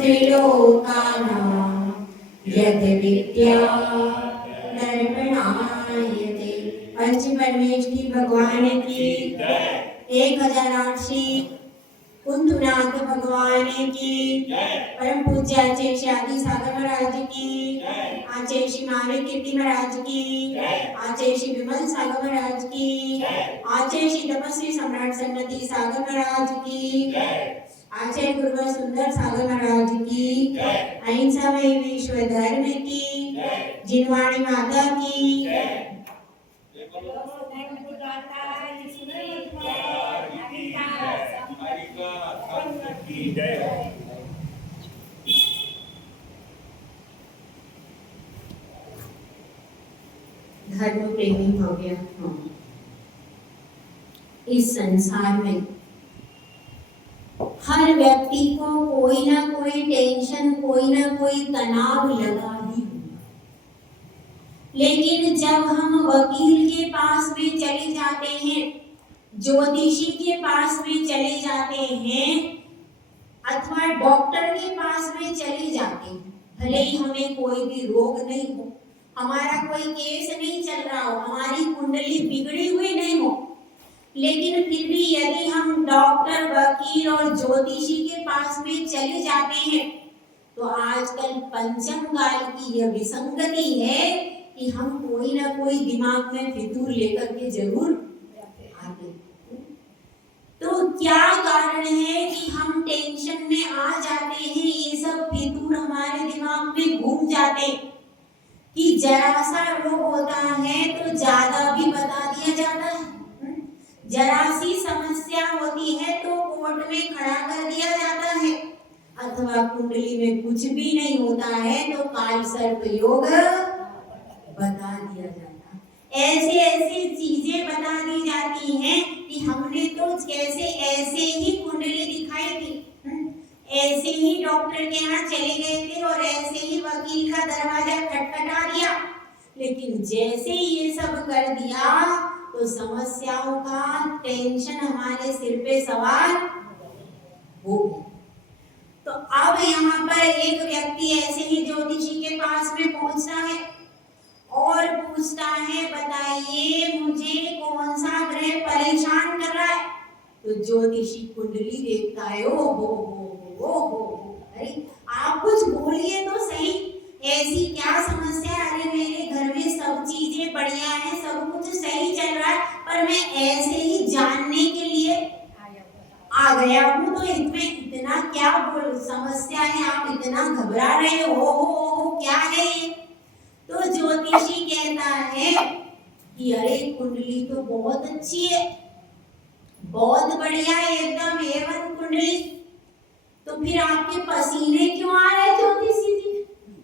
त्रिलोकानां यद् विद्या दर्पणायते। पंच परमेष्ठी भगवान की 1008 श्री कुंतुनाथ भगवान की, परम पूज्य आचार्य श्री आदि सागर महाराज की, आचार्य श्री महावीर कीर्ति महाराज की, आचार्य श्री विमल सागर महाराज की, आचार्य श्री तपस्वी सम्राट सन्नति सागर महाराज की, आचार्य गुरुवर सुंदर सागर महाराज की, अहिंसा में विश्व धर्म की, जिनवाणी माता की, धर्म प्रेमी हो गया हूँ। इस संसार में हर व्यक्ति को कोई ना कोई टेंशन, कोई ना कोई तनाव लगा ही होगा। लेकिन जब हम वकील के पास में चले जाते हैं, ज्योतिषी के पास में चले जाते हैं, अथवा डॉक्टर के पास में चले जाते हैं, भले ही हमें कोई भी रोग नहीं हो, हमारा कोई केस नहीं चल रहा हो, हमारी कुंडली बिगड़ी हुई नहीं हो, लेकिन फिर भी यदि हम डॉक्टर, वकील और ज्योतिषी के पास में चले जाते हैं, तो आजकल पंचम काल की यह विसंगति है कि हम कोई ना कोई दिमाग में फितूर लेकर के जरूर आते हैं। तो क्या कारण है कि हम टेंशन में आ जाते हैं, ये सब फितूर हमारे दिमाग में घूम जाते हैं कि जरा सा रोग होता है तो ज्यादा भी बता दिया जाता है, जरा सी समस्या होती है तो कोर्ट में खड़ा कर दिया जाता है, अथवा कुंडली में कुछ भी नहीं होता है तो काल सर्प योग बता दिया जाता है। ऐसे ऐसी चीजें बता दी जाती हैं कि हमने तो कैसे ऐसे ही कुंडली दिखाई थी, ऐसे ही डॉक्टर के यहाँ चले गए थे और ऐसे ही वकील का दरवाजा खटखटा दिया, लेकिन जैसे ये सब कर दिया तो समस्याओं का टेंशन हमारे सिर पे सवार हो गया। तो अब यहाँ पर एक व्यक्ति ऐसे ही ज्योतिषी के पास में पहुंचता है और पूछता है, बताइए मुझे कौन सा ग्रह परेशान कर रहा है। तो ज्योतिषी कुंडली देखता है, ओ हो, अरे आप कुछ बोलिए तो सही, ऐसी क्या समस्या है? अरे मेरे घर में सब चीजें बढ़िया है, सब कुछ सही चल रहा है, पर मैं ऐसे ही जानने के लिए आ गया हूँ, तो इसमें इतना क्या समस्या है, आप इतना घबरा रहे हो, क्या है ये? तो ज्योतिषी कहता है कि अरे कुंडली तो बहुत अच्छी है, बहुत बढ़िया है, एकदम A1 कुंडली। तो फिर आपके पसीने क्यों आ रहे ज्योतिषी जी?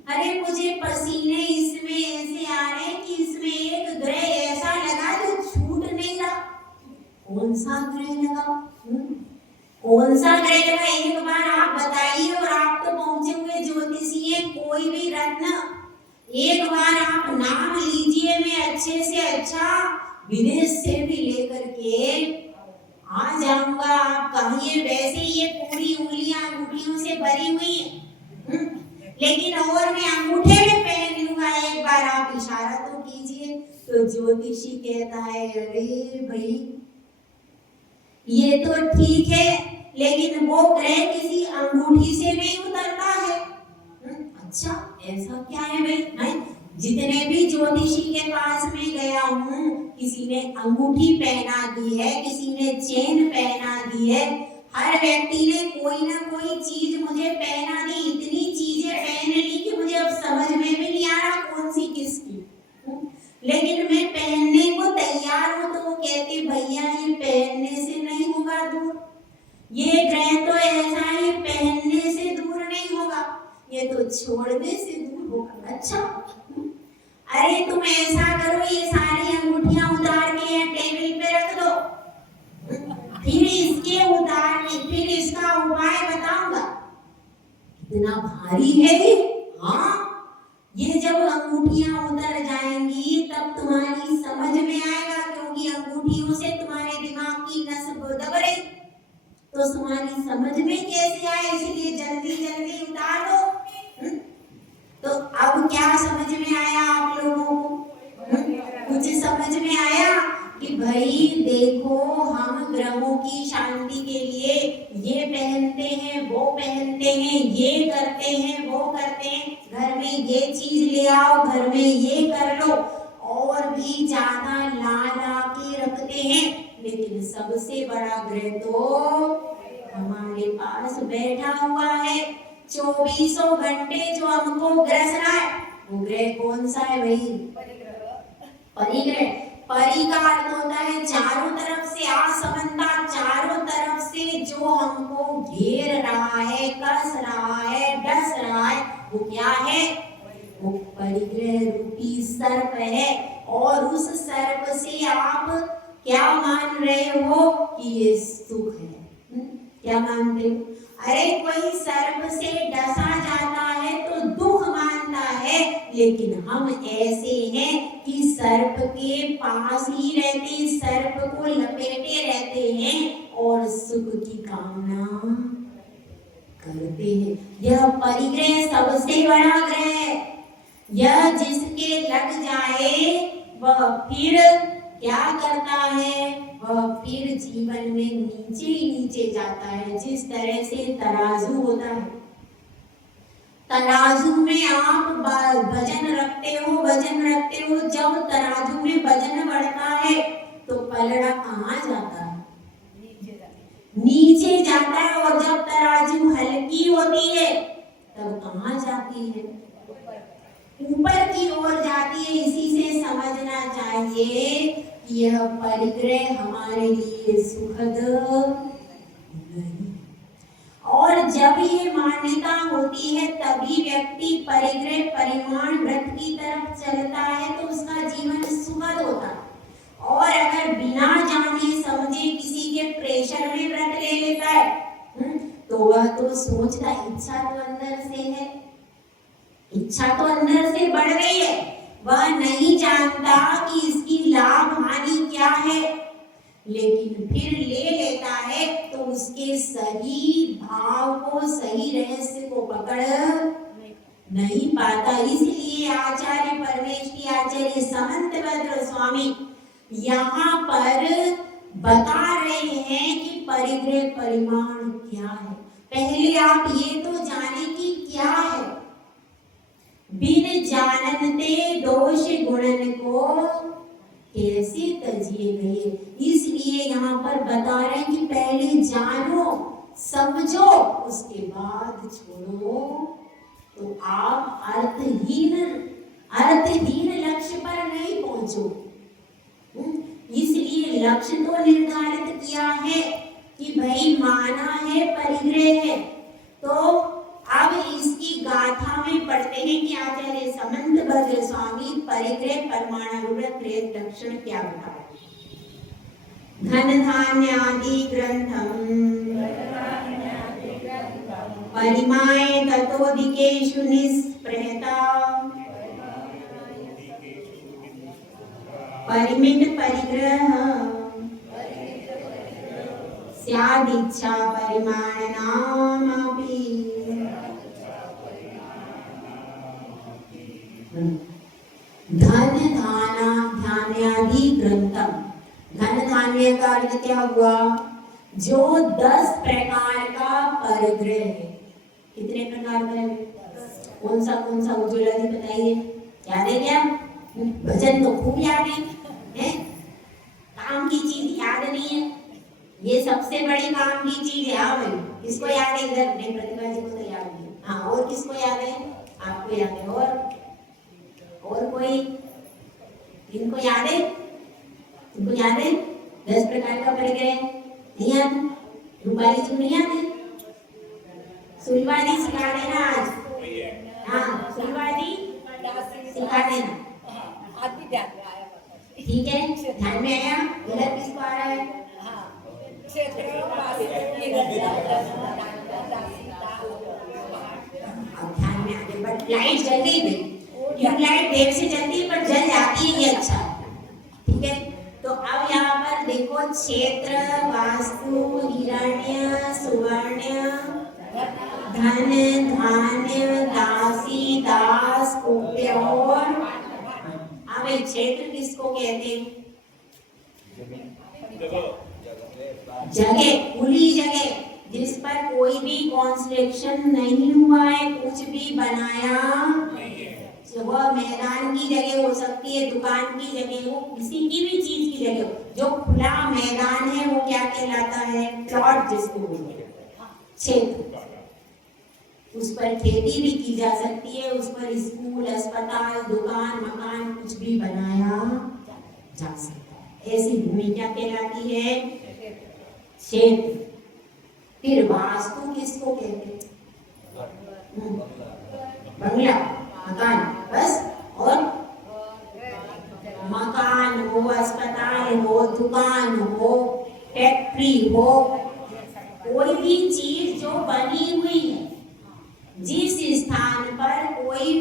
अरे मुझे पसीने इसमें ऐसे आ रहे हैं कि इसमें एक ग्रह ऐसा लगा जो छूट नहीं रहा। कौन सा ग्रह लगा? कौन सा ग्रह लगा? एक बार आप बताइए। और आप तो पहुंचे हुए ज्योतिषी है, कोई भी रत्न एक बार आप नाम लीजिए, मैं अच्छे से अच्छा विदेश से भी लेकर के आ जाऊंगा। आप कहिए, वैसे ये पूरी उंगलियां अंगूठियों से भरी हुई है, लेकिन और मैं अंगूठे में पहन लूंगा, एक बार आप इशारा तो कीजिए। तो ज्योतिषी कहता है, अरे भाई ये तो ठीक है, लेकिन वो ग्रह किसी अंगूठी से नहीं उतरता है। अच्छा, ऐसा क्या है भाई? जितने भी ज्योतिषी के पास में गया हूँ, किसी ने अंगूठी पहना दी है, किसी ने चेन पहना दी है, हर व्यक्ति ने कोई ना कोई चीज मुझे पहना दी। इतनी चीजें पहन ली कि मुझे अब समझ में भी नहीं आ रहा कौन सी किसकी, लेकिन मैं पहनने को तैयार हूँ। तो वो कहते, भैया ये पहनने से नहीं होगा दूर, ये ग्रह तो ऐसा है पहनने से दूर नहीं होगा, ये तो छोड़ने से दूर होगा। अच्छा, अरे तुम ऐसा करो, ये सारी अंगूठियां उतार के टेबल पे रख दो, फिर इसके उतारने, फिर इसका उपाय बताऊंगा। कितना भारी है ये। हाँ, ये जब अंगूठियां उतर जाएंगी तब तुम्हारी समझ में आएगा, क्योंकि अंगूठियों से तुम्हारे दिमाग की नस दब रही, तो तुम्हारी समझ में कैसे आए, इसलिए जल्दी जल्दी उतार भाई देखो, हम ग्रहों की शांति के लिए ये पहनते हैं, वो पहनते हैं, ये करते हैं, वो करते हैं, घर में ये चीज ले आओ, घर में ये कर लो, और भी ज्यादा ला ला के रखते हैं, लेकिन सबसे बड़ा ग्रह तो हमारे पास बैठा हुआ है, 24 घंटे जो हमको ग्रस रहा है, वो ग्रह कौन सा है भाई? परिग्रह। परि का अर्थ होता है चारों तरफ से असमानता, चारों तरफ से जो हमको घेर रहा है, कस रहा है, डस रहा है, वो क्या है? वो परिग्रह रूपी सर्प है। और उस सर्प से आप क्या मान रहे हो कि ये सुख है? क्या मानते हो? अरे कोई सर्प से डसा जाता है तो दुख मानता है, लेकिन हम ऐसे हैं कि सर्प के पास ही रहते, सर्प को लपेटे रहते हैं और सुख की कामना करते हैं। यह परिग्रह सबसे बड़ा ग्रह है। यह जिसके लग जाए वह फिर क्या करता है? वह फिर जीवन में नीचे ही नीचे जाता है। जिस तरह से तराजू होता है, तराजू में आप वजन रखते हो, जब तराजू में वजन बढ़ता है तो पलड़ा कहाँ जाता है? नीचे जाता है। और जब तराजू हल्की होती है तब कहाँ जाती है? ऊपर की ओर जाती है। इसी से समझना चाहिए कि यह परिग्रह हमारे लिए सुखद नहीं। और जब ये मान्यता होती है तभी व्यक्ति परिग्रह परिमाण व्रत की तरफ चलता है तो उसका जीवन सुखद होता है। और अगर बिना जाने समझे किसी के प्रेशर में व्रत ले लेता है तो वह तो सोचता है, इच्छा तो अंदर से है, इच्छा तो अंदर से बढ़ गई है, वह नहीं जानता कि इसकी लाभ हानि क्या है, लेकिन फिर ले लेता है तो उसके सही भाव को, सही रहस्य को पकड़ नहीं पाता। इसलिए आचार्य परमेष्ठी आचार्य समंतभद्र स्वामी यहाँ पर बता रहे हैं कि परिग्रह परिमाण क्या है। पहले आप ये तो जाने कि क्या है। बिन जानते दोष गुणन को कैसे तजिए गए। इसलिए यहाँ पर बता रहे हैं कि पहले जानो, समझो, उसके बाद छोड़ो, तो आप अर्थहीन लक्ष्य पर नहीं पहुंचो। इसलिए लक्ष्य तो निर्धारित किया है कि भाई माना है परिग्रह है, तो अब इसकी गाथा में पढ़ते हैं कि आचार्य समंतभद्र स्वामी परिग्रह परमाणुव्रत प्रेत लक्षण क्या बता रहे। धन धान्य आदि ग्रंथम परिमाय ततोदिकेषु निस्पृहता परिमित परिग्रह स्यादिच्छा परिमाणनामपि। धन धान्यादि ग्रंथम। धन धान्य का अर्थ क्या हुआ? जो 10 प्रकार का परिग्रह है। कितने प्रकार का है? कौन सा उज्ज्वला जी बताइए, याद है क्या? भजन तो खूब याद है? काम की चीज याद नहीं है, ये सबसे बड़ी काम की चीज है। हाँ भाई, किसको याद है? इधर नहीं, प्रतिभा जी को तो याद नहीं। हाँ, और किसको याद है? आपको याद है। और कोई? इनको याद है? इनको याद है 10 प्रकार का परिग्रह? नहीं याद? रूपाली जी नहीं याद है? सुलवादी सिखा देना आज। हाँ, सुलवादी सिखा देना, ठीक है? ध्यान में आया? इधर किसको आ रहा है? अब ध्यान में आगे, बट लाइट जल गई भाई। ट्यूबलाइट देर से जलती है पर जल जाती है, ये अच्छा, ठीक है? तो अब यहाँ पर देखो, क्षेत्र, वास्तु, हिरण्य, सुवर्ण, धन धान्य, दासी, दास, कुप्य और। अब क्षेत्र किसको कहते हैं? जगह, खुली जगह जिस पर कोई भी कंस्ट्रक्शन नहीं हुआ है, कुछ भी बनाया नहीं है। वह मैदान की जगह हो सकती है, दुकान की जगह हो, किसी की भी चीज की जगह हो, जो खुला मैदान है वो क्या कहलाता है? प्लॉट जिसको बोलते हैं, क्षेत्र। उस पर खेती भी की जा सकती है, उस पर स्कूल, अस्पताल, दुकान, मकान कुछ भी बनाया जा सकता है। ऐसी भूमि क्या कहलाती है? क्षेत्र। फिर वास्तु किसको कहते हैं? बंगला, मकान, बस। और मकान हो, अस्पताल हो, दुकान हो, फैक्ट्री हो, कोई भी चीज जो बनी हुई है, जिस स्थान पर कोई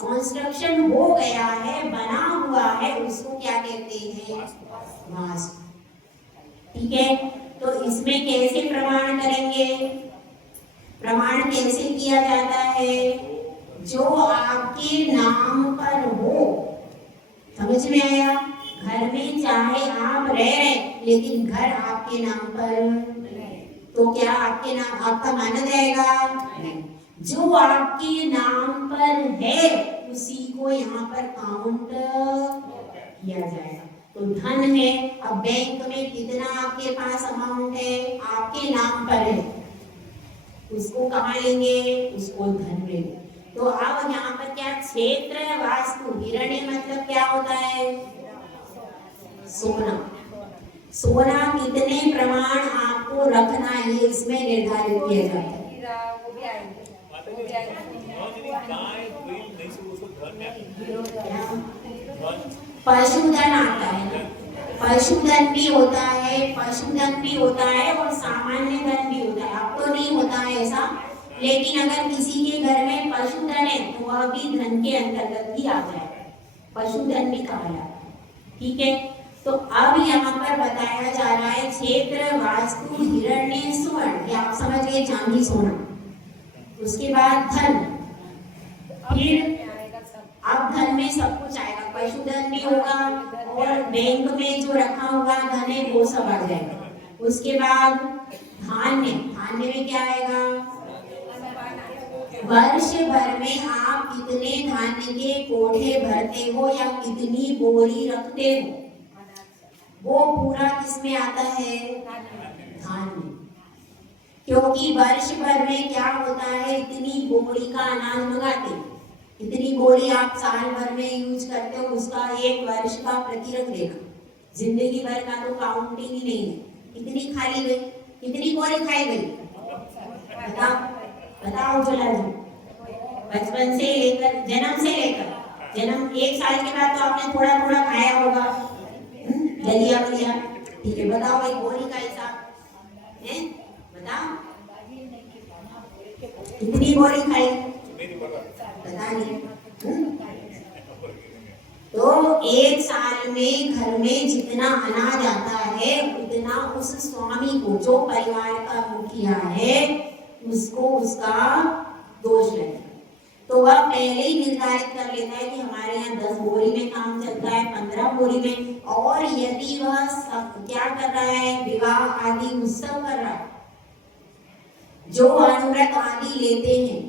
कंस्ट्रक्शन हो गया है, बना हुआ है, उसको क्या कहते हैं? वास्तु। ठीक है, तो इसमें कैसे प्रमाण करेंगे? प्रमाण कैसे किया जाता है? जो आपके नाम पर हो। समझ में आया? घर में चाहे आप रह रहे लेकिन घर आपके नाम पर, तो क्या आपके नाम आपका माना जाएगा? नहीं। जो आपके नाम पर है उसी को यहाँ पर काउंट किया जाएगा। तो धन है, अब बैंक में कितना आपके पास अमाउंट है, आपके नाम पर है, उसको कहाँ लेंगे? उसको धन लेंगे। तो अब यहाँ पर क्या? क्षेत्र वास्तु। हिरण्य मतलब क्या होता है? सोना। सोना कितने प्रमाण आपको रखना है इसमें निर्धारित किया जाता है। पशुधन आता है, पशुधन भी होता है, पशुधन भी होता है और सामान्य धन भी होता है। अब तो नहीं होता है ऐसा, लेकिन अगर किसी के घर में पशुधन है तो वह भी धन के अंतर्गत ही आ जाएगा, पशुधन भी कहा जाता है। ठीक है, तो अब यहाँ पर बताया जा रहा है क्षेत्र वास्तु हिरण्य सुवर्ण, ये आप समझ गए, चांदी सोना। उसके बाद धन, फिर अब धन में सब कुछ आएगा, पशुधन भी होगा और बैंक में जो रखा हुआ धन है वो सब आ जाएगा। उसके बाद धान्य, धान्य में क्या आएगा? वर्ष भर में आप कितने धान्य के कोठे भरते हो या कितनी बोरी रखते हो, वो पूरा किसमें आता है? धान्य। क्योंकि वर्ष भर में क्या होता है, इतनी बोरी का अनाज मंगाते, इतनी बोरी आप साल भर में यूज करते हो, उसका एक वर्ष का प्रतिरक लेना, जिंदगी भर का तो काउंटिंग ही नहीं है। कितनी खाली गई, कितनी बोरी खाई गई, बताओ बताओ जोला जी। बचपन से लेकर जन्म 1 साल के बाद तो आपने थोड़ा थोड़ा खाया होगा, दलिया वलिया। ठीक है, बताओ एक बोरी का हिसाब है, बताओ कितनी बोरी खाई, पता नहीं। तो 1 साल में घर में जितना अनाज आता है उतना उस स्वामी को, जो परिवार का मुखिया है, उसको उसका दोष लगेगा। तो वह पहले ही निर्धारित कर लेता है कि हमारे यहाँ 10 बोरी में काम चलता है, 15 बोरी में। और यदि वह क्या कर रहा है, विवाह आदि उत्सव कर रहा है, जो अनुव्रत आदि लेते हैं,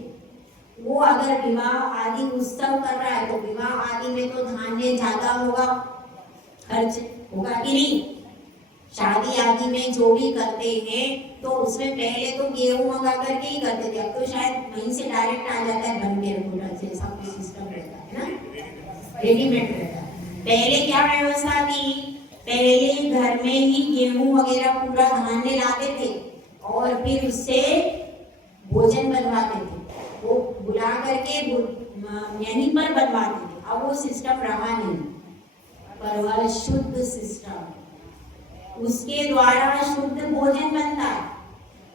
वो अगर विवाह आदि उत्सव कर रहा है तो विवाह आदि में तो धान्य ज्यादा होगा, खर्च होगा कि नहीं। शादी आदि में जो भी करते हैं तो उसमें पहले तो गेहूं मंगा करके ही करते थे, अब तो शायद वहीं से डायरेक्ट आ जाता है बन के, जैसा कुछ सिस्टम रहता है ना, रेडीमेड रहता है। पहले क्या व्यवस्था थी, पहले घर में ही गेहूं वगैरह पूरा धान्य लाते थे और फिर उससे भोजन बनवाते थे, वो बुला करके यहीं पर बनवाते थे। अब वो सिस्टम रहा नहीं, पर वह शुद्ध सिस्टम, उसके द्वारा शुद्ध भोजन बनता है।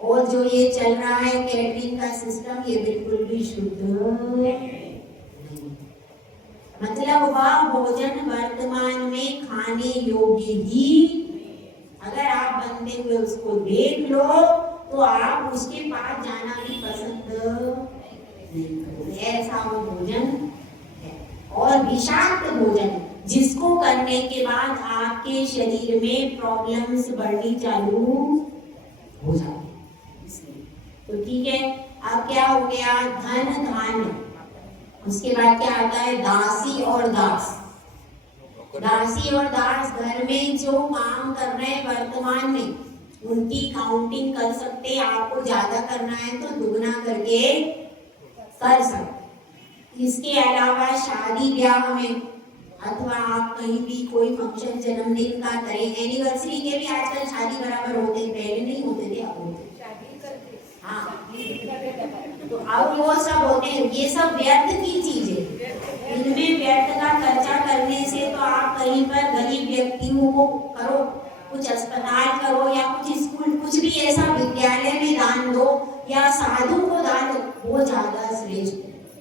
और जो ये चल रहा है कैटरिंग का सिस्टम, ये बिल्कुल भी शुद्ध नहीं। मतलब वह भोजन वर्तमान में खाने योग्य ही, अगर आप बनते हुए उसको देख लो तो आप उसके पास जाना भी पसंद नहीं करोगे, ऐसा वो भोजन है। और विषाक्त भोजन, जिसको करने के बाद आपके शरीर में प्रॉब्लम्स बढ़नी चालू हो जाती। तो ठीक है, अब क्या हो गया, धन धान्य। उसके बाद क्या आता है, दासी और दास। दासी और दास घर में जो काम कर रहे हैं वर्तमान में, उनकी काउंटिंग कर सकते हैं। आपको ज्यादा करना है तो दुगना करके कर सकते। इसके अलावा शादी ब्याह में अथवा आप कहीं भी कोई फंक्शन जन्मदिन का करें, एनिवर्सरी के भी आजकल शादी बराबर होते हैं, पहले नहीं होते थे, अब होते। हाँ, तो अब वो सब होते हैं। ये सब व्यर्थ की चीज है, इनमें व्यर्थ का खर्चा करने से तो आप कहीं पर गरीब व्यक्तियों को करो, कुछ अस्पताल करो, या कुछ स्कूल, कुछ भी ऐसा विद्यालय में दान दो, या साधु को दान दो, वो ज्यादा श्रेष्ठ।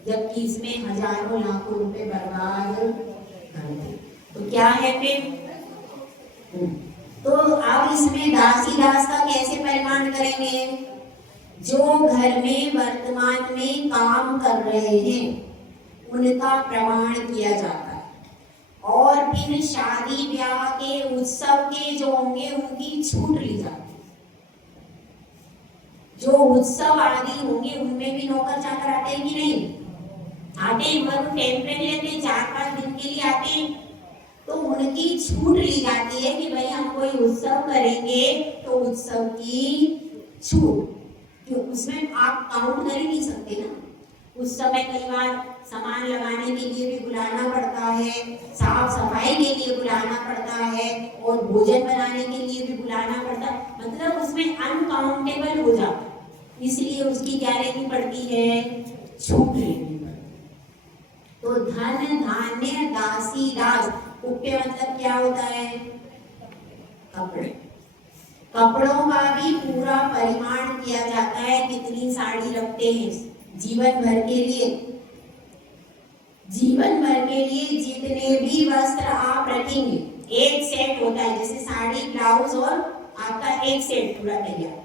जबकि इसमें हजारों लाखों रुपए बर्बाद कर दो, तो क्या है फिर। तो अब इसमें दासी दास का कैसे परिमाण करेंगे। जो घर में वर्तमान में काम कर रहे हैं उनका प्रमाण किया जाता है, और फिर शादी ब्याह के उत्सव के जो होंगे उनकी छूट ली जाती है। जो उत्सव आदि होंगे उनमें भी नौकर चाकर आते हैं कि नहीं आते हैं, मतलब टेम्परेरी लेते हैं, 4-5 दिन के लिए आते हैं, तो उनकी छूट ली जाती है कि भाई हम कोई उत्सव करेंगे तो उत्सव की छूट, क्यों उसमें आप काउंट कर ही नहीं सकते ना। उस समय कई बार सामान लगाने के लिए भी बुलाना पड़ता है, साफ सफाई के लिए बुलाना पड़ता है, और भोजन बनाने के लिए भी बुलाना पड़ता है, मतलब उसमें अनकाउंटेबल हो जाता है, इसलिए उसकी क्या लेनी पड़ती है, छूट लेनी पड़ती है। तो धन धान्य दासी दास, उपे मतलब क्या होता है, कपड़े। कपड़ों का भी पूरा परिमाण किया जाता है, कितनी साड़ी रखते हैं जीवन भर के लिए। जीवन भर के लिए जितने भी वस्त्र आप रखेंगे, एक सेट होता है, जैसे साड़ी ब्लाउज और आपका एक सेट पूरा तैयार,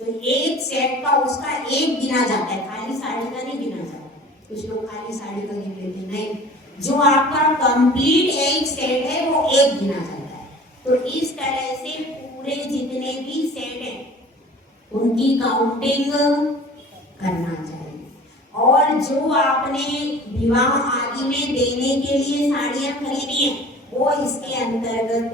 तो एक सेट का उसका एक गिना जाता है, खाली साड़ी का नहीं गिना जाता। कुछ लोग खाली साड़ी का गिन लेते, नहीं, जो आपका कंप्लीट एक सेट है वो एक गिना जाता है। तो इस तरह से पूरे जितने भी सेट हैं उनकी काउंटिंग करना चाहिए। और जो आपने विवाह आदि में देने के लिए साड़ियां खरीदी हैं वो इसके अंतर्गत,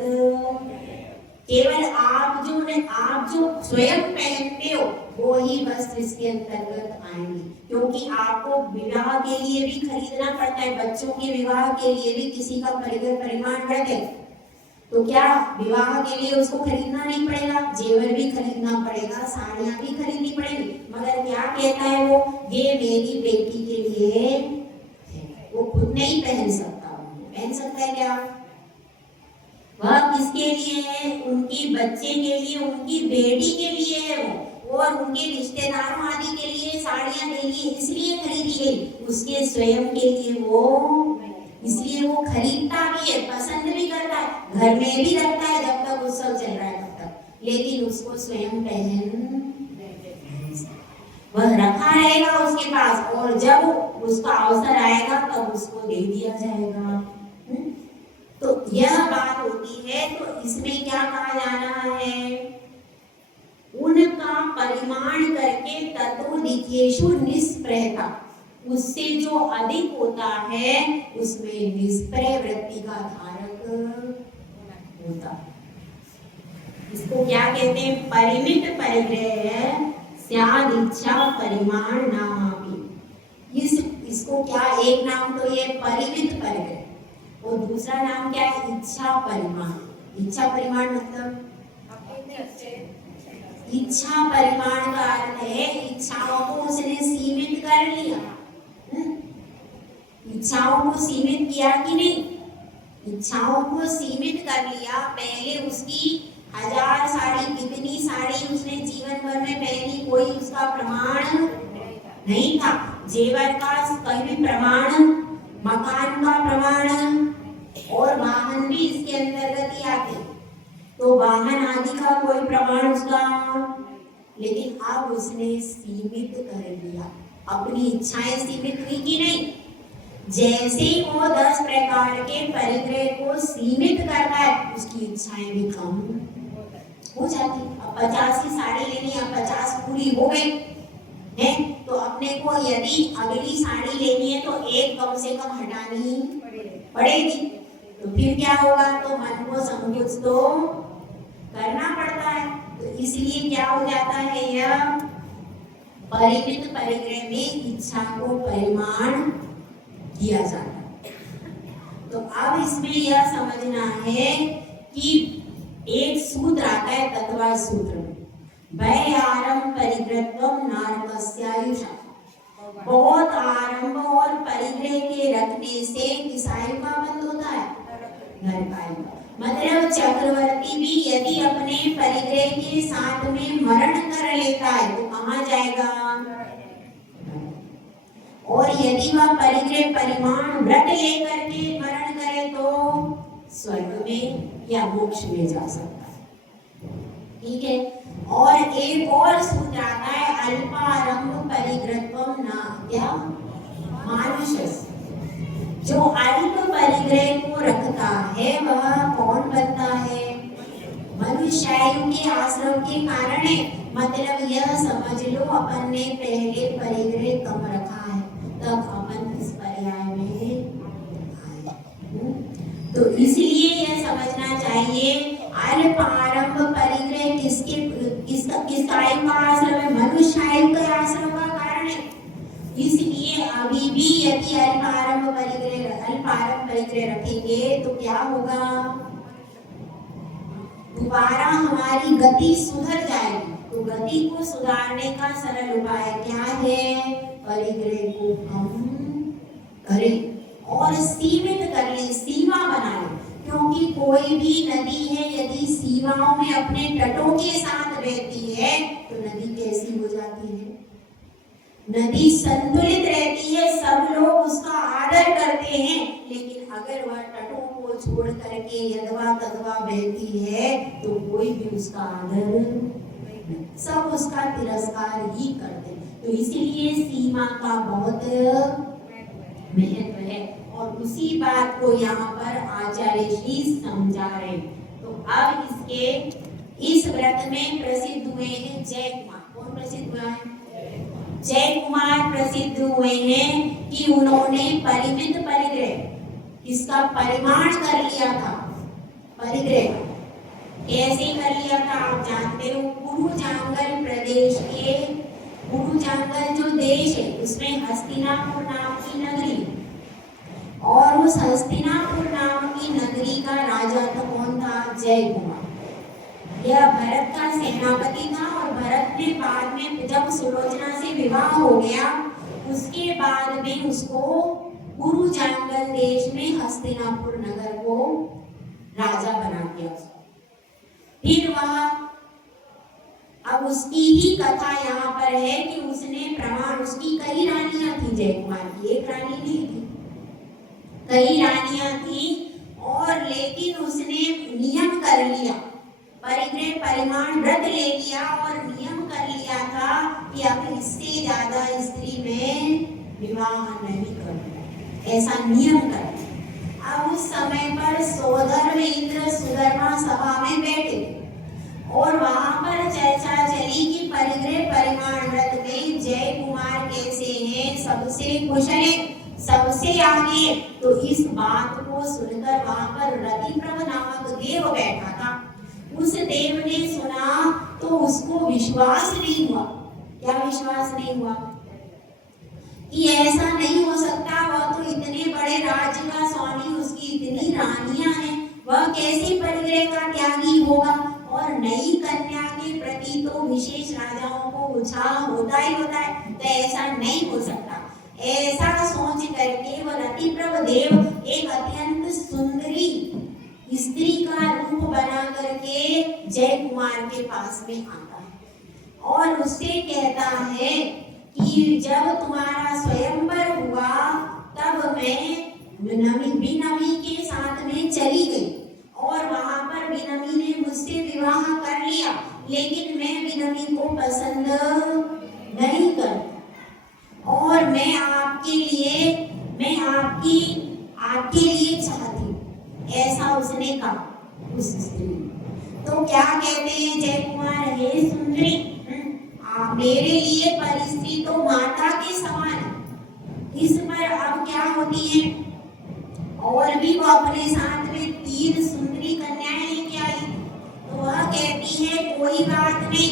केवल आप जो स्वयं पहनते हो वो ही वस्त्र इसके अंतर्गत आएंगे, क्योंकि आपको विवाह के लिए भी खरीदना पड़ता है। बच्चों के विवाह के लिए भी किसी का परिमाण रखे तो क्या विवाह के लिए उसको खरीदना नहीं पड़ेगा, जेवर भी खरीदना पड़ेगा, साड़ियां भी खरीदनी पड़ेगी, मगर क्या कहता है वो, ये मेरी बेटी के लिए है, वो खुद नहीं पहन सकता। पहन सकता है क्या, वह किसके लिए है, उनकी बच्चे के लिए, उनकी बेटी के लिए है वो, और उनके रिश्तेदारों आदि के लिए साड़ियां लेनी इसलिए खरीदी गई, उसके स्वयं के लिए वो, इसलिए वो खरीदता भी है, पसंद भी करता है, घर में भी रखता है जब तक उत्सव चल रहा है तब तक, लेकिन उसको स्वयं पहन वह रखा रहेगा उसके पास, और जब उसका अवसर आएगा तब उसको दे दिया जाएगा। तो यह बात होती है। तो इसमें क्या कहा जाना है, उनका परिमाण करके तत्वदिकेषु निष्प्रयता, उससे जो अधिक होता है उसमें निष्प्रय वृत्ति का धारक होता है। इसको क्या कहते हैं, परिमित परिग्रह स्याद इच्छा परिमाण नामापि। इसको क्या, एक नाम तो ये परिमित परिग्रह, और दूसरा नाम क्या है, इच्छा परिमाण। इच्छा परिमाण मतलब इच्छा परिमाण का अर्थ है इच्छाओं को उसने सीमित कर लिया। इच्छाओं को सीमित किया कि नहीं, इच्छाओं को सीमित कर लिया। पहले उसकी 1000 साड़ी, कितनी साड़ी उसने जीवन भर में पहनी, कोई उसका प्रमाण नहीं था। जेवर का कहीं भी प्रमाण, मकान का प्रमाण, और वाहन भी इसके अंतर्गत ही आते, तो वाहन आदि का कोई प्रमाण उसका, लेकिन अब उसने सीमित कर लिया। अपनी इच्छाएं सीमित हुई कि नहीं, जैसे वो 10 प्रकार के परिग्रह को सीमित करता है, उसकी इच्छाएं भी कम हो जाती। अब 50 की साड़ी लेनी है, 50 पूरी हो गई है, तो अपने को यदि अगली साड़ी लेनी है तो एक कम से कम हटानी पड़ेगी। तो फिर क्या होगा, तो मन को संकोच तो करना पड़ता है। तो इसलिए क्या हो जाता है, यह परिमित परिग्रह में इच्छा को परिमाण किया जाता है। तो अब इसमें यह समझना है कि एक सूत्र आता है तत्वा सूत्र में, भय आरंभ परिग्रहत्वम नारकस्यायुषा। बहुत आरंभ और परिग्रह के रखने से किस आयु का बंद होता है, नरकायु। मतलब चक्रवर्ती भी यदि अपने परिग्रह के साथ में मरण कर लेता है तो कहाँ जाएगा, और यदि वह परिग्रह परिमाण व्रत लेकर के मरण करे तो स्वर्ग में या मोक्ष में जा सकता है। ठीक है। और एक और सूत्र आता है, अल्पारंभ परिग्रहत्वम न क्या मानुषस्य। जो अल्प परिग्रह को रखता है वह कौन बनता है, मनुष्यायु के आश्रम के कारण है। मतलब यह समझ लो अपन ने पहले परिग्रह कम रखा है, तब अपन इस पर्याय में आए। तो इसलिए यह समझना चाहिए, अल्प आरंभ परिग्रह किसका आयु का आश्रम है, मनुष्यायु के आश्रम का कारण है। इसलिए अभी भी यदि अल्प आरंभ परिग्रह रखेंगे तो क्या होगा, दोबारा हमारी गति सुधर जाएगी। तो गति को सुधारने का सरल उपाय क्या है, परिग्रह को कम करें और सीमित कर ले, सीमा बना ले। क्योंकि कोई भी नदी है यदि सीमाओं में अपने तटों के साथ बहती है तो नदी कैसी हो जाती है, नदी संतुलित रहती है, सब लोग उसका आदर करते हैं। लेकिन अगर वह तटों को छोड़ करके यदवा तदवा बहती है तो कोई भी उसका आदर, सब उसका तिरस्कार ही करते हैं। तो इसीलिए सीमा का बहुत महत्व है और उसी बात को यहाँ पर आचार्य जी समझा रहे। तो अब इसके इस व्रत में प्रसिद्ध हुए हैं जय कुमार। कौन प्रसिद्ध हुआ है, जय कुमार प्रसिद्ध हुए हैं कि उन्होंने परिमित परिग्रह इसका परिमाण कर लिया था। परिग्रह कैसे कर लिया था आप जानते हो, कुरुजांगल प्रदेश के, कुरुजांगल जो देश है उसमें हस्तिनापुर नाम की नगरी, और उस हस्तिनापुर नाम की नगरी का राजा तो कौन था, जय कुमार। यह भरत का सेनापति था और भरत ने बाद में जब सुलोचना से विवाह हो गया उसके बाद में उसको कुरुजांगल देश में हस्तिनापुर नगर को राजा बना दिया। फिर वह, अब उसकी ही कथा यहाँ पर है कि उसने प्रमाण, उसकी कई रानियां थी जय कुमार की, एक रानी नहीं थी, कई रानियां थी। और लेकिन उसने नियम कर लिया, परिग्रह परिमाण व्रत ले लिया और नियम कर लिया था कि अब इससे ज्यादा स्त्री में विवाह नहीं करना, ऐसा नियम कर। अब उस समय पर सोधर्व इंद्र सुधर्मा सभा में बैठे और वहां पर चर्चा चली कि परिग्रह परिमाण व्रत में जय कुमार कैसे हैं, सबसे कुशल हैं, सबसे आगे। तो इस बात को सुनकर वहां पर रतिप्रभ नामक देव बैठा था। उस देव ने सुना तो उसको विश्वास नहीं हुआ। क्या विश्वास नहीं हुआ कि ऐसा नहीं हो सकता, वह तो इतने बड़े राज्य का स्वामी, उसकी इतनी रानियां हैं, वह कैसे परिग्रह का त्यागी होगा। और नई कन्या के प्रति तो विशेष राजाओं को उत्साह होता ही होता है, तो ऐसा नहीं हो सकता। ऐसा सोच करके वह रतिप्रभ देव एक अत्यंत सुंदरी स्त्री का रूप बना करके जय कुमार के पास में आता है और उससे कहता है कि जब तुम्हारा स्वयंवर हुआ तब मैं विनमी के साथ में चली गई और वहां पर विनमी ने मुझसे विवाह कर लिया, लेकिन मैं विनमी को पसंद नहीं करती और मैं आपकी बचने का उस स्त्री। तो क्या कहते हैं जय कुमार, हे सुंदरी, मेरे लिए परिस्थिति तो माता के समान है। इस पर अब क्या होती है, और भी वो अपने साथ में 3 सुंदरी कन्याएं लेके आई। तो वह कहती है कोई बात नहीं,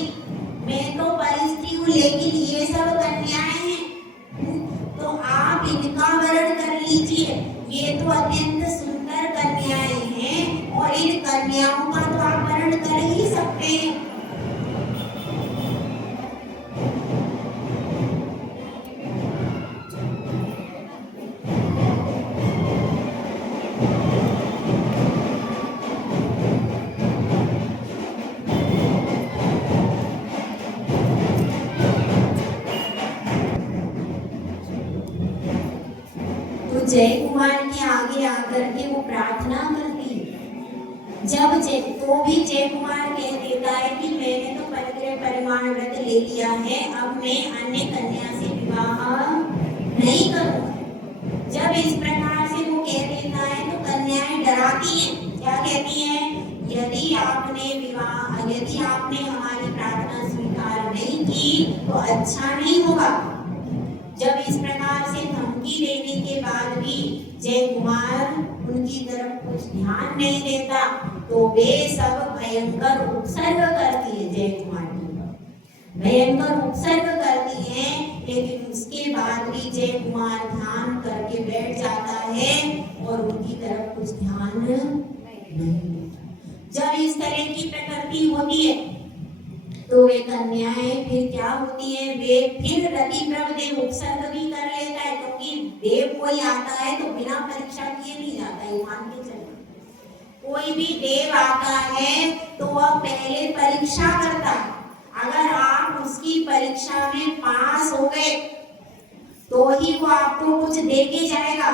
मैं तो परिस्थिति हूँ, लेकिन ये सब कन्याएं हैं, तो आप इनका वरण कर लीजिए। ये तो अत्यंत सुंदर कन्याएं हैं और इन कन्याओं का तो आप वरण कर ही सकते हैं। जय कुमार के आगे आकर के वो प्रार्थना करती है। जब तो भी जय कुमार कह देता है कि मैंने तो परिग्रह परिमाण व्रत ले लिया है, अब मैं अन्य कन्या से विवाह नहीं करूंगा। जब इस प्रकार से वो कह देता है तो कन्याएं डराती हैं। क्या कहती हैं, यदि आपने हमारी प्रार्थना स्वीकार नहीं की तो अच्छा नहीं होगा। जब इस प्रकार से धमकी देने के बाद भी जय कुमार उनकी तरफ कुछ ध्यान नहीं देता, तो वे सब भयंकर उपसर्ग करती है। जय कुमार की भयंकर उपसर्ग करती हैं, लेकिन उसके बाद भी जय कुमार ध्यान करके बैठ जाता है और उनकी तरफ कुछ ध्यान नहीं देता। जब इस तरह की प्रकृति होती है तो वे कन्याएं फिर क्या होती है, वे फिर रति प्रभदेव उपसर्ग भी कर लेता है, क्योंकि देव कोई आता है तो बिना परीक्षा किए नहीं जाता है। मान के चलो, कोई भी देव आता है तो वह पहले परीक्षा करता है। अगर आप उसकी परीक्षा में पास हो गए तो ही वो आपको कुछ दे के जाएगा।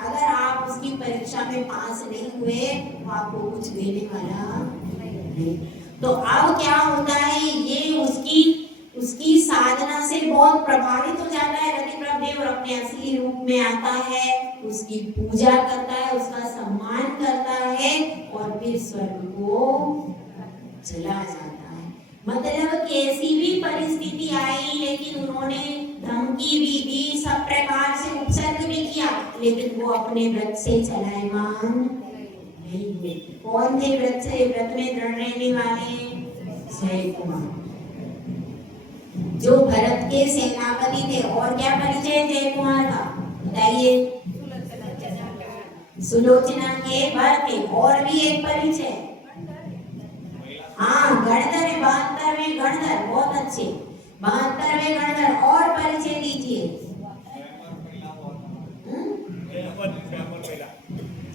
अगर आप उसकी परीक्षा में पास नहीं हुए तो आपको कुछ देने वाला नहीं। तो अब क्या होता है, ये उसकी साधना से बहुत प्रभावित हो जाता है रति प्रभदेव और अपने असली रूप में आता है, उसकी पूजा करता है, उसका सम्मान करता है और फिर स्वर्ग को चला जाता है। मतलब कैसी भी परिस्थिति आई, लेकिन उन्होंने धमकी भी दी, सब प्रकार से उपसर्ग भी किया, लेकिन वो अपने व्रत से चलायमान नहीं हुए। कौन थे व्रत में दृढ़ रहने वाले? जय कुमार, जो भरत के सेनापति थे। और क्या परिचय जय कुमार का बताइए? सुलोचना के वर थे। और भी एक परिचय, हाँ, गणधर, 72वें गणधर, बहुत अच्छे, 72वें गणधर। और परिचय दीजिए।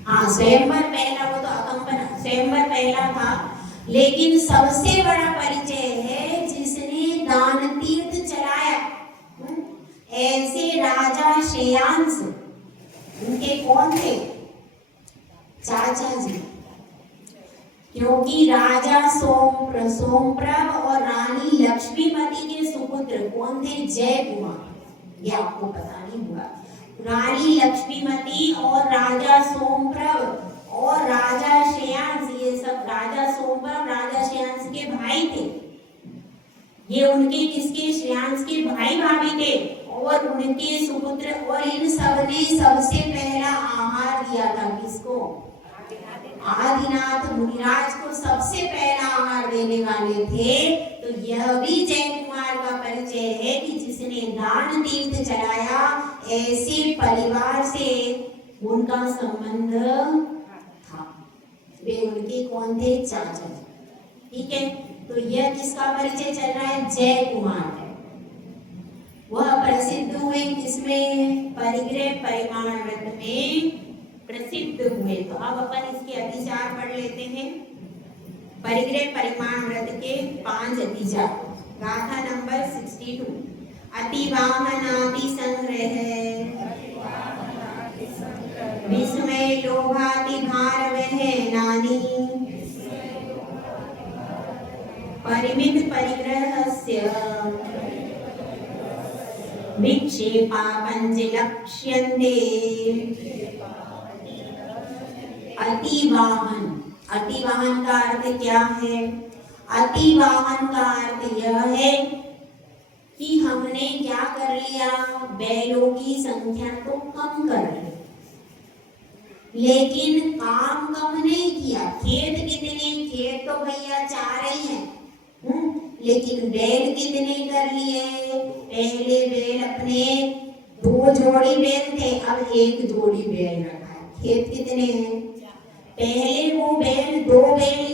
हाँ, स्वयंवर पहला, वो तो अकंपन स्वयंवर पहला था, लेकिन सबसे बड़ा परिचय है जिसने दान तीर्थ चलाया। ऐसे राजा श्रेयांश, उनके कौन थे? चाचा जी। क्योंकि राजा सोमप्रभ और रानी लक्ष्मीपति के सुपुत्र कौन थे? जय कुमार। ये आपको पता नहीं होगा। रानी लक्ष्मीपति और राजा सोमप्रभ और राजा श्रेयांश, ये सब राजा सोमप्रभ राजा श्रेयांश के भाई थे। ये उनके किसके? श्रेयांश के भाई भाभी थे और उनके सुपुत्र। और इन सब ने सबसे पहला आहार दिया था किसको? आदिनाथ मुनिराज को सबसे पहला आहार देने वाले थे। तो यह भी जय कुमार का परिचय है कि जिसने दान तीर्थ चलाया, ऐसे परिवार से उनका संबंध था। वे उनके कौन थे? चाचा। ठीक है, तो यह किसका परिचय चल रहा है? जय कुमार। वह प्रसिद्ध हुए किसमें? परिग्रह परिमाण व्रत में प्रसिद्ध हुए। तो अब अपन इसके अतिचार पढ़ लेते हैं। परिग्रह परिमाण व्रत के 5 अतिचार। गाथा नंबर 62। अतिवाहनादि संग्रह, विस्मय लोभाति भारवह नानी, परिमित परिग्रहस्य विक्षेपा पंच लक्ष्यन्ते, अतिवाहन। अतिवाहन का अर्थ क्या है? अतिवाहन का अर्थ यह है कि हमने क्या कर लिया, बैलों की संख्या तो कम कर ली, लेकिन काम कम नहीं किया। खेत कितने, खेत तो भैया 4 ही हैं, लेकिन बैल कितने कर लिए? पहले बैल अपने 2 जोड़ी बैल थे, अब 1 जोड़ी बैल रखा है। खेत कितने हैं? पहले वो बैल 2 बैल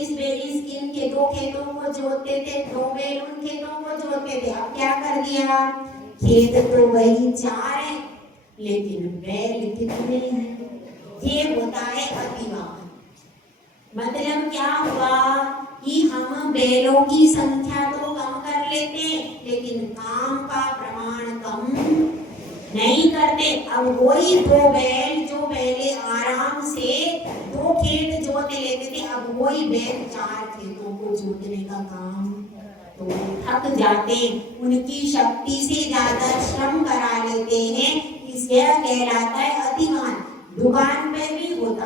इनके 2 खेतों को जोतते थे, 2 बैल उन खेतों को जोतते थे। अब क्या कर दिया, खेत तो वही 4 है, लेकिन बैल कितने हैं? ये होता है अतिवाहन। मतलब क्या हुआ कि हम बैलों की संख्या तो कम कर लेते, लेकिन काम का प्रमाण कम नहीं करते। अब वही 2 बैल जो पहले आराम से 2 खेत जोत लेते थे, अब वही बैल 4 खेतों को जोतने का काम, तो थक जाते, उनकी शक्ति से ज्यादा श्रम करा लेते हैं। इसलिए कहलाता है अतिवाहन। दुकान पर भी होता,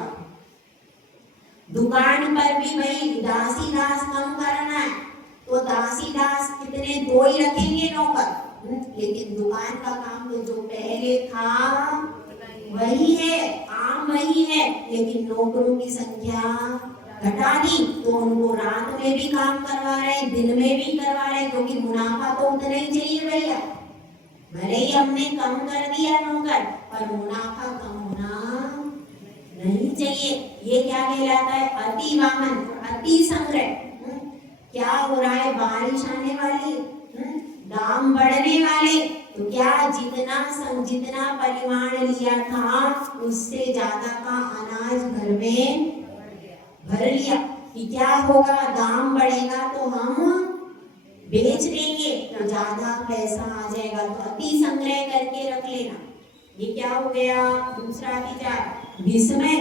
दुकान पर भी भाई दासी दास कम करना है तो दासी दास कितने, 2 ही रखेंगे नौकर, लेकिन दुकान का काम तो जो पहले था वही है, काम वही है, लेकिन नौकरों की संख्या घटा दी, तो उनको रात में भी काम करवा रहे, दिन में भी करवा रहे, क्योंकि मुनाफा तो उतना ही चाहिए भैया। भले ही हमने कम कर दिया नौकर, पर मुनाफा कम होना नहीं चाहिए। ये क्या कहलाता है? अतिवाहन, अति संग्रह। क्या हो रहा है, बारिश आने वाली, दाम बढ़ने वाले, तो क्या जितना परिमाण लिया था उससे ज्यादा का अनाज घर में भर लिया, कि क्या होगा, दाम बढ़ेगा तो हम बेच देंगे तो ज्यादा पैसा आ जाएगा, तो अति संग्रह करके रख लेना। ये क्या हो गया, दूसरा विचार विस्मय।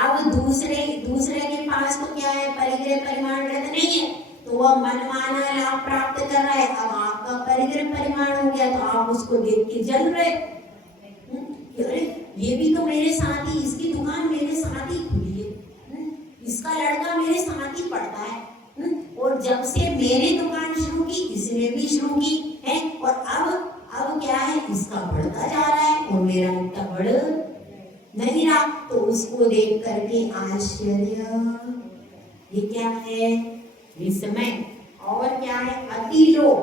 अब दूसरे के पास तो क्या है, परिग्रह परिमाण व्रत नहीं है, तो वह मनमाना लाभ प्राप्त कर रहा है। अब आपका परिग्रह परिमाण हो गया तो आप उसको देख के जल रहे, अरे ये भी तो मेरे साथ ही, इसकी दुकान मेरे साथ ही खुली है, इसका लड़का मेरे साथ ही पढ़ता है, और जब से मैंने दुकान शुरू की इसने भी शुरू की है, और अब क्या है, इसका बढ़ता जा रहा है और मेरा उतना बढ़ नहीं रहा, तो उसको देख करके आश्चर्य। ये क्या है, विस्मय। और क्या है, अति लोभ,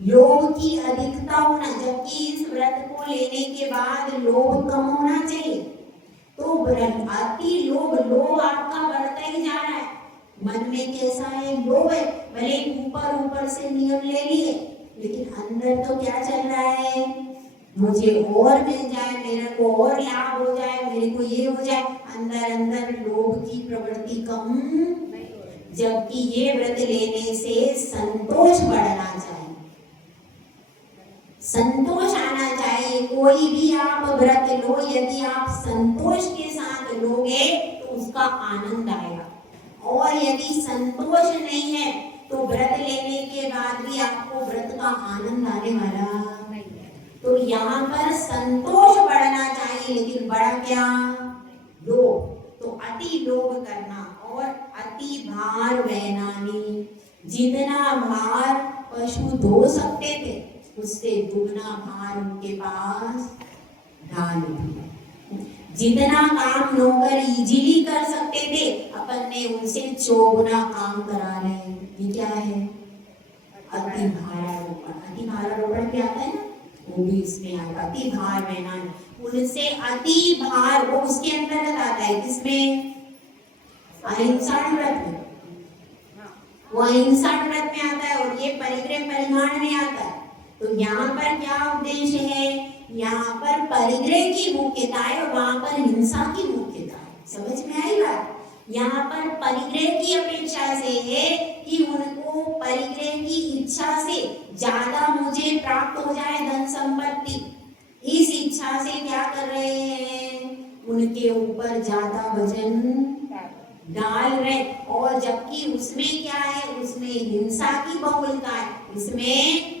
लोभ की अधिकता होना, जबकि इस व्रत को लेने के बाद लोभ कम होना चाहिए, तो अति लोभ आपका बढ़ता ही जा रहा है। मन में कैसा है, लोभ है, भले ऊपर से नियम ले लिए, लेकिन अंदर तो क्या चल रहा है, मुझे और मिल जाए, मेरे को और लाभ हो जाए, मेरे को ये हो जाए, अंदर लोभ की प्रवृत्ति कम, जबकि ये व्रत लेने से संतोष बढ़ना चाहिए, संतोष आना चाहिए। कोई भी आप व्रत लो, यदि आप संतोष के साथ लोगे तो उसका आनंद आएगा, और यदि संतोष नहीं है तो व्रत लेने के बाद भी आपको व्रत का आनंद आने वाला नहीं है। तो यहाँ पर संतोष बढ़ना चाहिए, लेकिन बड़ा क्या, लोभ। तो अति लोभ करना, और अति भार वैनानी, जितना भार पशु धो सकते थे उससे दुगना भार उनके पास डाल दिया। जितना काम नौकर इजीली कर सकते थे, अपन ने उनसे 4 गुना काम करा रहे हैं। ये क्या है, अति भारारोपण। अति भारारोपण क्या आता है ना, वो भी इसमें आता है। अति भार वैनानी, उनसे अति भार, वो उसके अंतर्गत आता है, किसमें, अहिंसा व्रत में, वो अहिंसा व्रत में आता है, और ये परिग्रह परिमाण में आता है। तो यहाँ पर क्या उद्देश्य है, यहाँ पर परिग्रह की मुख्यता है और वहां पर हिंसा की मुख्यता है। समझ में आई बात? यहाँ पर परिग्रह की अपेक्षा से है कि उनको परिग्रह की इच्छा से ज्यादा मुझे प्राप्त हो जाए धन संपत्ति, इस इच्छा से क्या कर रहे हैं, उनके ऊपर ज्यादा वजन डाल रहे, और जबकि उसमें क्या है, उसमें हिंसा की बहुलता है, इसमें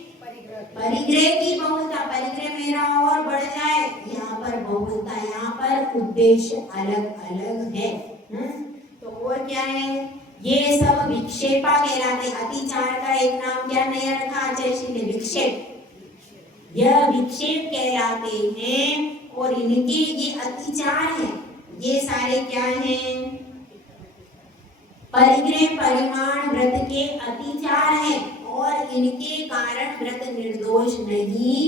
परिग्रह की बहुलता, परिग्रह मेरा और बढ़ जाए, यहाँ पर बहुलता, यहाँ पर उद्देश्य अलग अलग है। तो और क्या है, ये सब विक्षेपा कहलाते। अतिचार का एक नाम क्या नया रखा आचार्य श्री ने, विक्षेप। यह विक्षेप कहलाते हैं और इनके ये अतिचार है, ये सारे क्या हैं, परिग्रह परिमाण व्रत के अतिचार है और इनके कारण व्रत निर्दोष नहीं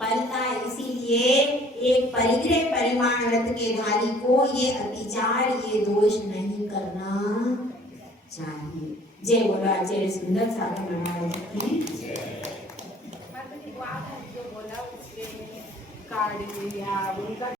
फलता है। इसीलिए एक परिग्रह परिमाण व्रत के धारी को ये अतिचार, ये दोष नहीं करना चाहिए। जय बोलो आचार्य सुंदर सागर महाराज की। जो बोला उसके कार्ड या उनका